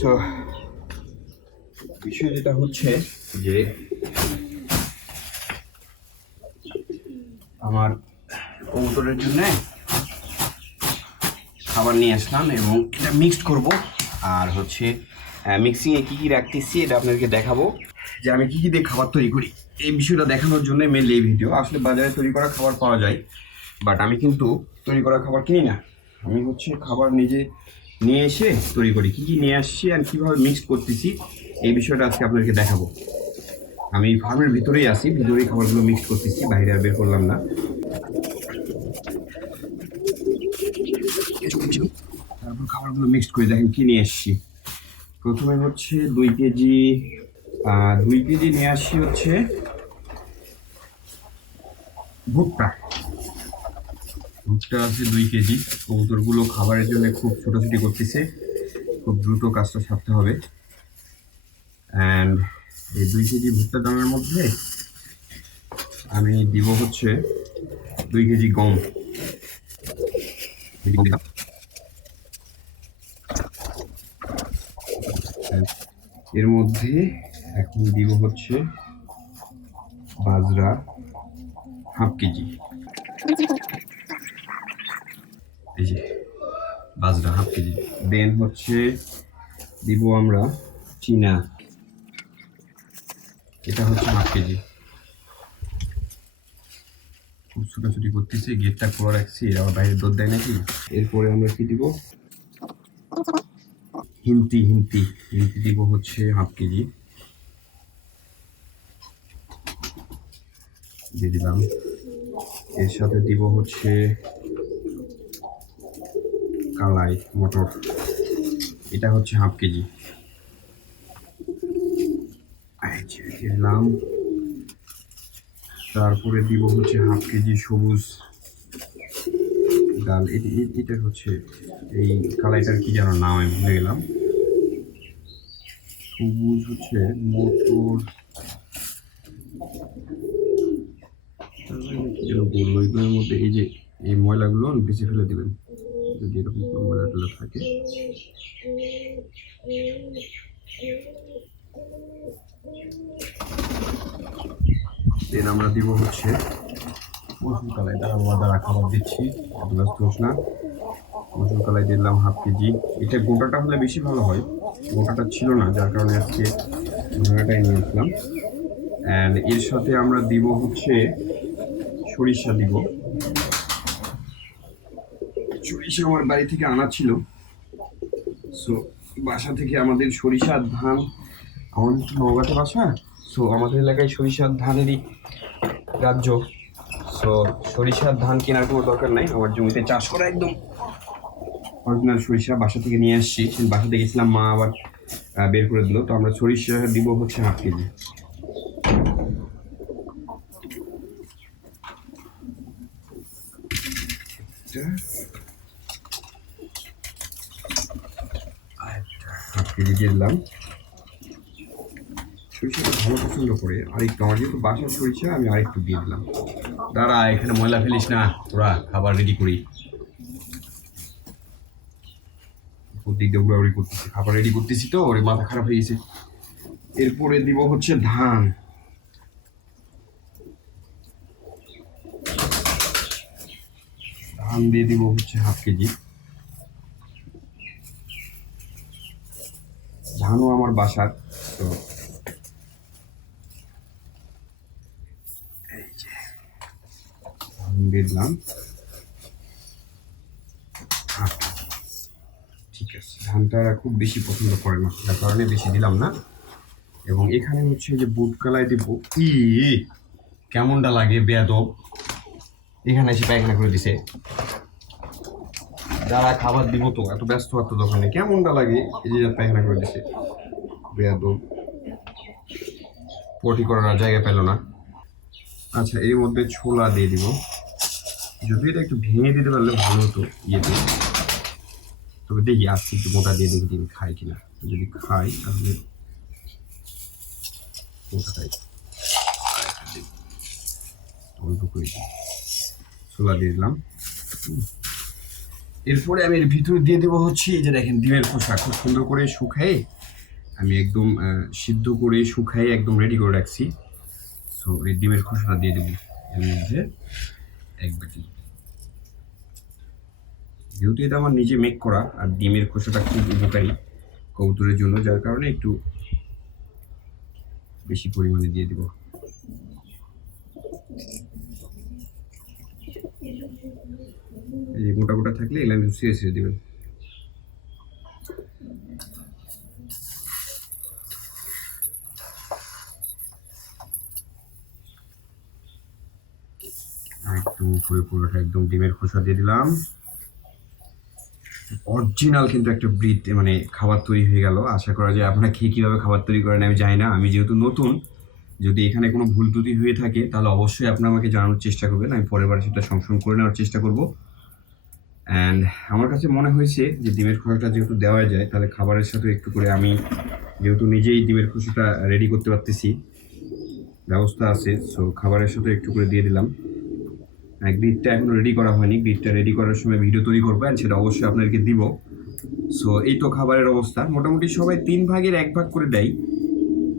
So বিষয় যেটা হচ্ছে যে আমার কবুতরের জন্য খাবার নিয়ে আসলাম এবং এটা মিক্সড করব। আর হচ্ছে মিক্সিংয়ে কী কী রাখতেছি এটা আপনাদেরকে দেখাবো। যে আমি কী কী দিয়ে খাবার তৈরি করি, এই বিষয়টা দেখানোর জন্য মেনলি এই ভিডিও আসলে বাজারে তৈরি করা খাবার পাওয়া যায় বাট আমি কিন্তু তৈরি করা খাবার কিনি না। আমি হচ্ছে খাবার নিজে নিয়ে এসে তৈরি করি। কী কী নিয়ে আসছি আর কীভাবে মিক্স করতেছি, এই বিষয়টা আজকে আপনাদেরকে দেখাবো। আমি ফার্মের ভিতরেই আছি, ভিতরেই খাবারগুলো মিক্স করতেছি, বাইরে আর বের করলাম না। তারপর খাবারগুলো মিক্স করে, দেখেন কী নিয়ে এসছি। প্রথমে হচ্ছে দুই কেজি দুই কেজি নিয়ে আসছি হচ্ছে ভুট্টা। ভুট্টা আছে দুই কেজি। কবুতরগুলো খাবারের জন্য খুব ছোটাছুটি করতেছে। খুব দ্রুত কাজটা সারতে হবে। অ্যান্ড এই দুই কেজি ভুট্টা দামের মধ্যে আমি দিব হচ্ছে দুই কেজি গম। এর মধ্যে এখন দিব হচ্ছে বাজরা হাফ কেজি। এই বাজরা হাফ কেজি। দেন হচ্ছে দিব আমরা চীনা। এটা হচ্ছে হাফ কেজি। খুব ছোটাছুটি করতেছে, গেটটা খোলা রাখছি, এরা আবার বাইরে দৌড় দেয় নাকি? এরপরে আমরা কি দিব? হিমতি হিমতি হিমতি দিব হচ্ছে হাফ কেজি। দিয়ে দিলাম। এর সাথে দিব হচ্ছে কালাই মটর। এটা হচ্ছে হাফ কেজি। দিলাম। তারপরে দিব হচ্ছে হাফ কেজি সবুজ ডাল। এটা হচ্ছে এই কালাইটার কি যেন নাম আমি ভুলে গেলাম। সবুজ হচ্ছে মটর। বলল, এগুলোর মধ্যে এই যে, এই ময়লাগুলো বেশি ফেলে দেবেন। যদি এরকম কোনো থাকে। দেন আমরা দিব হচ্ছে মসুর কালাই দ্বারা দ্বারা খাবার দিচ্ছি এত ব্যস্ত হোস না মসুর কালাই দিলাম হাফ কেজি। এটা গোটাটা হলে বেশি ভালো হয়। গোটাটা ছিল না, যার কারণে আজকে ভাঙাটাই নিয়ে আসলাম। অ্যান্ড এর সাথে আমরা দিব হচ্ছে সরিষা দিব। সরিষা আমার বাড়ি থেকে আনা ছিল। সো বাসা থেকে আমাদের সরিষার ধান, আমাদের তো নওগাঁতে বাসা? সো আমাদের এলাকায় সরিষার ধানেরই রাজ্য। সো সরিষার ধান কেনার কোনো দরকার নাই। আমার জমিতে চাষ করা একদম অরিজিনাল সরিষা বাসা থেকে নিয়ে আসছি। সেই বাসাতে গেছিলাম, মা আবার বের করে দিল। তো আমরা সরিষা দিব হচ্ছে হাফ কেজি। হাফ কেজি দিয়ে দিলাম সরিষাটা ভালো পছন্দ করে। আরেকটু আমার যেহেতু বাসার সরিষা আমি আরেকটু দিয়ে দিলাম। দাঁড়া এখানে ময়লা ফেলিস না। তোরা খাবার রেডি করি। দিক দিয়ে উড়াউড়ি করতেছি। খাবার রেডি করতেছি তো ওর মাথা খারাপ হয়ে গেছে। এরপরে দিব হচ্ছে ধান। ধান দিয়ে দিব হচ্ছে হাফ কেজি। ধানও আমার বাসার, তো দিলাম ঠিক আছে, ধানটা খুব বেশি পছন্দ করে না, যার কারণে বেশি দিলাম না। এবং এখানে হচ্ছে যে বুট কালাই দিব। ই, কেমনটা লাগে বেয়াদব। এখানে এসে পায়খানা করে দিছে। যারা খাবার দিব তো, এত ব্যস্ত এত দোকানে। কেমনটা লাগে? এই যে পায়খানা করে দিছে। বেয়াদব। পটি করার জায়গা পেল না। আচ্ছা এর মধ্যে ছোলা দিয়ে দিব। যদি এটা একটু ভেঙে দিতে পারলে ভালো হতো ইয়েতে। তবে দেখি, আজকে একটু মোটা দিয়ে দেখি দিন খাই কিনা। যদি খাই তাহলে অল্প করে ছোলা দিয়ে দিলাম। এরপরে আমি এর ভিতরে দিয়ে দেবো হচ্ছে এই যে দেখেন ডিমের খোসা। খুব সুন্দর করে শুকায়ে আমি একদম সিদ্ধ করে শুকায়ে একদম রেডি করে রাখছি। সো এই ডিমের খোসাটা দিয়ে দেবো এর মধ্যে এক বাটি। যেহেতু এটা আমার নিজে মেক করা, আর ডিমের খোসাটা খুব উপকারী কবুতরের জন্য, যার কারণে একটু বেশি পরিমাণে দিয়ে দেবো। এই গোটা গোটা থাকলে এগুলো একটু ছিঁড়ে ছিঁড়ে দেবেন একদম পুরো পুরোটা একদম ডিমের খোসা দিয়ে দিলাম। অরিজিনাল কিন্তু একটা ব্রিড মানে খাবার তৈরি হয়ে গেল। আশা করা যায় আপনারা খেয়ে কীভাবে খাবার তৈরি করেন আমি জানি না। আমি যেহেতু নতুন যদি এখানে কোনো ভুল ত্রুটি হয়ে থাকে, তাহলে অবশ্যই আপনারা আমাকে জানানোর চেষ্টা করবেন। আমি পরের বার সেটা সংশোধন করে নেওয়ার চেষ্টা করব। অ্যান্ড আমার কাছে মনে হয়েছে যে ডিমের খোসাটা যেহেতু দেওয়া যায়, তাহলে খাবারের সাথে একটু করে আমি যেহেতু নিজেই ডিমের খোসাটা রেডি করতে পারতেছি, ব্যবস্থা আছে সো খাবারের সাথে একটু করে দিয়ে দিলাম। গ্রিডটা এখনও রেডি করা হয়নি। গ্রিডটা রেডি করার সময় ভিডিও তৈরি করব অ্যান্ড সেটা অবশ্যই আপনাদেরকে দিব। সো এই তো খাবারের অবস্থা। মোটামুটি সবাই তিন ভাগের এক ভাগ করে দেয়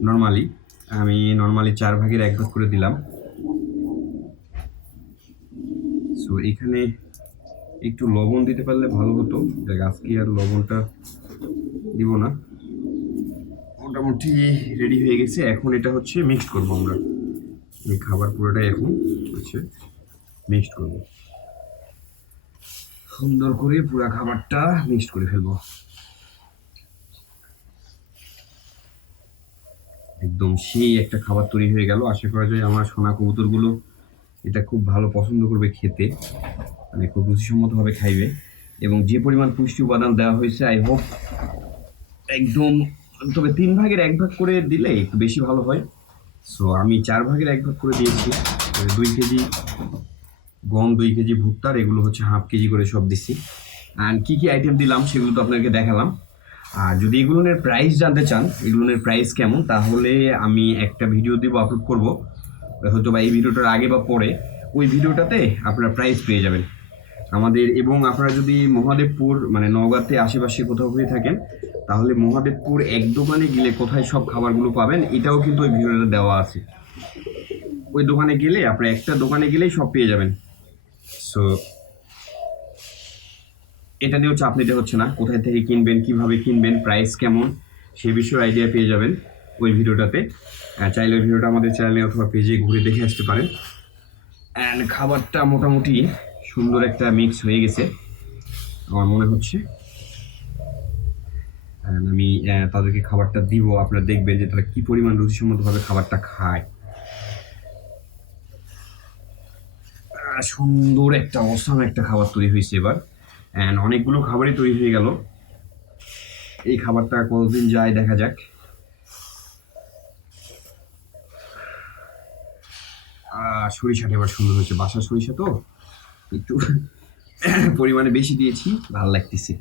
নর্মালি আমি নর্মালি চার ভাগের এক ভাগ করে দিলাম। সো এখানে একটু লবণ দিতে পারলে ভালো হতো। দেখ, আজকে আর লবণটা দিব না। মোটামুটি রেডি হয়ে গেছে। এখন এটা হচ্ছে মিক্সড করব আমরা। এই খাবার পুরোটাই এখন হচ্ছে মিক্সড করব। সুন্দর করে পুরো খাবারটা মিক্সড করে ফেলব। একদম সেই একটা খাবার তৈরি হয়ে গেল। আশা করা যায় আমার সোনা কবুতরগুলো এটা খুব ভালো পছন্দ করবে খেতে। মানে খুব রুচিসম্মতভাবে খাইবে। এবং যে পরিমাণ পুষ্টি উপাদান দেওয়া হয়েছে আই হোপ একদম, তবে তিন ভাগের এক ভাগ করে দিলে একটু বেশি ভালো হয়। সো আমি চার ভাগের এক ভাগ করে দিয়েছি। দুই কেজি গম, দুই কেজি ভুট্টার এগুলো হচ্ছে হাফ কেজি করে সব দিচ্ছি আর কী কী আইটেম দিলাম সেগুলো তো আপনাকে দেখালাম। আর যদি এগুলোর প্রাইস জানতে চান এগুলোর প্রাইস কেমন, তাহলে আমি একটা ভিডিও দিব আপলোড করব। হয়তো বা এই ভিডিওটার আগে বা পরে ওই ভিডিওটাতে আপনারা প্রাইস পেয়ে যাবেন। আমাদের এবং আপনারা যদি মহাদেবপুর মানে নওগাঁতে আশেপাশে কোথাও হয়ে থাকেন, তাহলে মহাদেবপুর এক দোকানে গেলে কোথায় সব খাবারগুলো পাবেন, এটাও কিন্তু ওই ভিডিওটা দেওয়া আছে। ওই দোকানে গেলে, আপনারা একটা দোকানে গেলেই সব পেয়ে যাবেন। সো এটা নিয়েও চাপ নিতে হচ্ছে না। কোথায় থেকে কিনবেন, কীভাবে কিনবেন প্রাইস কেমন, সে বিষয়ে আইডিয়া পেয়ে যাবেন ওই ভিডিওটাতে। চাইলে ভিডিওটা আমাদের চ্যানেলে অথবা পেজে ঘুরে দেখে আসতে পারেন। অ্যান্ড খাবারটা মোটামুটি সুন্দর একটা মিক্স হয়ে গেছে, আমার মনে হচ্ছে। আমি তাদেরকে খাবারটা দিব, আপনারা দেখবেন যে তারা কী পরিমাণ রুচিসম্মতভাবে খাবারটা খায়। সুন্দর একটা অসাম একটা খাবার তৈরি হয়েছে এবার। অ্যান্ড অনেকগুলো খাবারই তৈরি হয়ে গেল। এই খাবারটা কতদিন যায় দেখা যাক। সরিষাটা এবার সুন্দর হয়েছে। বাসার সরিষা তো? একটু পরিমাণে বেশি দিয়েছি। ভালো লাগতেছে।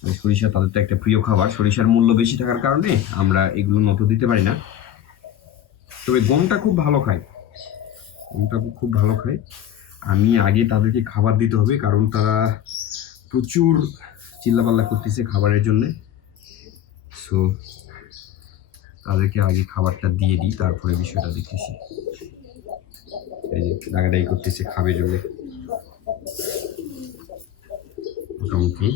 মানে সরিষা তাদের তো একটা প্রিয় খাবার। সরিষার মূল্য বেশি থাকার কারণে আমরা এগুলো নত দিতে পারি না। তবে গমটা খুব ভালো খায়। গমটা খুব ভালো খায়। আমি আগে তাদেরকে খাবার দিতে হবে, কারণ তারা প্রচুর চিল্লাপাল্লা করতেছে খাবারের জন্যে। সো তাদেরকে আগে খাবারটা দিয়ে দিই, তারপরে বিষয়টা দেখতেছি। এই যে ডাকাডাকি করতেছে খাবে জন্য। মোটামুটি।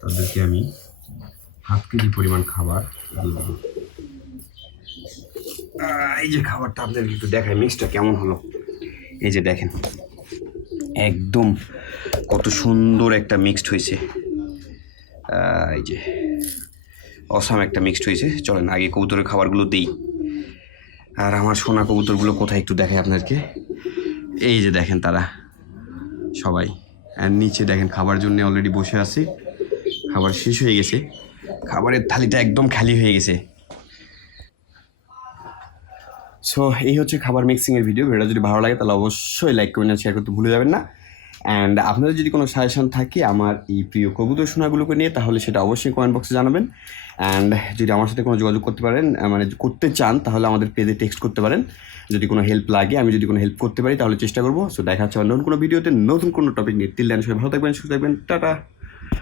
তাদেরকে আমি হাফ কেজি পরিমাণ খাবার দিয়ে দেবো। এই যে খাবারটা আপনাদের একটু দেখায় মিক্সটা কেমন হলো? এই যে দেখেন, একদম কত সুন্দর একটা মিক্সড হয়েছে। এই যে অসাম একটা মিক্সড হয়েছে। চলেন, আগে কবুতরের খাবারগুলো দিই। আর আমার সোনা কবুতরগুলো কোথায় একটু দেখাই আপনাদেরকে। এই যে দেখেন তারা, সবাই। আর নিচে দেখেন, খাবার জন্য অলরেডি বসে আছে। খাবার শেষ হয়ে গেছে। খাবারের থালিটা একদম খালি হয়ে গেছে। সো এই হচ্ছে খাবার মিক্সিংয়ের ভিডিও ভিডিওটা যদি ভালো লাগে, তাহলে অবশ্যই লাইক কমেন্ট শেয়ার করতে ভুলে যাবেন না। অ্যান্ড আপনাদের যদি কোনো সাজেশন থাকে আমার এই প্রিয় কবুতর সোনাগুলোকে নিয়ে, তাহলে সেটা অবশ্যই কমেন্ট বক্সে জানাবেন। অ্যান্ড যদি আমার সাথে কোনো যোগাযোগ করতে পারেন মানে করতে চান, তাহলে আমাদের পেজে টেক্সট করতে পারেন। যদি কোনো হেল্প লাগে, আমি যদি কোনো হেল্প করতে পারি, তাহলে চেষ্টা করব। সো দেখা হচ্ছে নতুন কোনো ভিডিওতে নতুন কোনো টপিক নিয়ে। তিল সবাই ভালো থাকবেন, সুস্থ থাকবেন, টাটা।